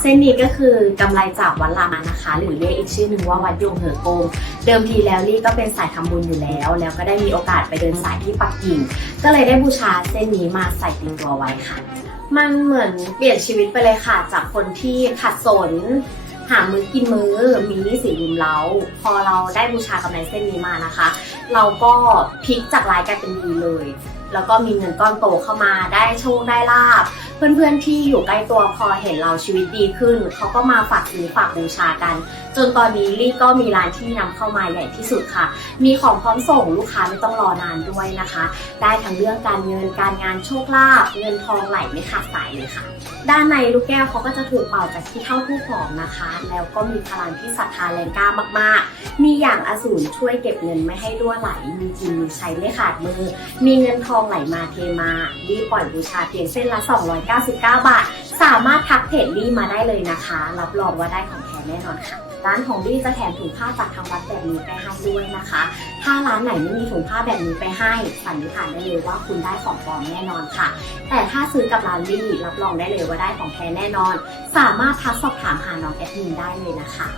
เส้นนี้ก็คือกำไรจากวัดรามานะคะ หรือเรียกอีกชื่อหนึ่งว่าวัดยงเหอโกงเดิมทีแล้วลี่ก็เป็นสายทำบุญอยู่แล้ว แล้วก็ได้มีโอกาสไปเดินสายที่ปักกิ่ง ก็เลยได้บูชาเส้นนี้มาใส่ติดตัวไว้ค่ะ มันเหมือนเปลี่ยนชีวิตไปเลยค่ะ จากคนที่ขัดสนหามื้อกินมื้อมีนี้สินรุมเร้า พอเราได้บูชากำไรเส้นนี้มานะคะ เราก็พลิกจากร้ายกลายเป็นดีเลย แล้วก็มีเงินก้อนโตเข้ามาได้โชคได้ลาบ เพื่อนๆที่อยู่ใกล้ตัวพอเห็นเราชีวิตดีขึ้น เขาก็มาฝากซื้อฝากบูชากัน จนตอนนี้ลี่ก็มีร้านที่นำเข้ามาใหญ่ที่สุดค่ะ มีของพร้อมส่งลูกค้าไม่ต้องรอนานด้วยนะคะ ได้ทั้งเรื่องการเงินการงานโชคลาภเงินทองไหลไม่ขาดสายเลยค่ะ ด้านในลูกแก้วเขาก็จะถูกเป่าจากที่เท่าทูกหอมนะคะ แล้วก็มีพลังที่ศรัทธาแรงกล้ามากๆ มีอย่างอสูรช่วยเก็บเงินไม่ให้รั่วไหล มีกินมีใช้ไม่ขาดมือ มีเงินทองไหลมาเทมารีบปล่อยบูชาเพียงเส้นละ99 บาท สามารถทักเพจลี่มาได้เลยนะคะ รับรองว่าได้ของแท้แน่นอนค่ะ ร้านของลี่จะแถมถุงผ้าจากทางวัดแบบนี้ไปให้ด้วยนะคะ ถ้าร้านไหนไม่มีถุงผ้าแบบนี้ไปให้สันนิษฐานได้เลยว่าคุณได้ของปลอมแน่นอนค่ะ แต่ถ้าซื้อกับร้านลี่รับรองได้เลยว่าได้ของแท้แน่นอน สามารถทักสอบถามหาน้องแอดมินได้เลยนะคะ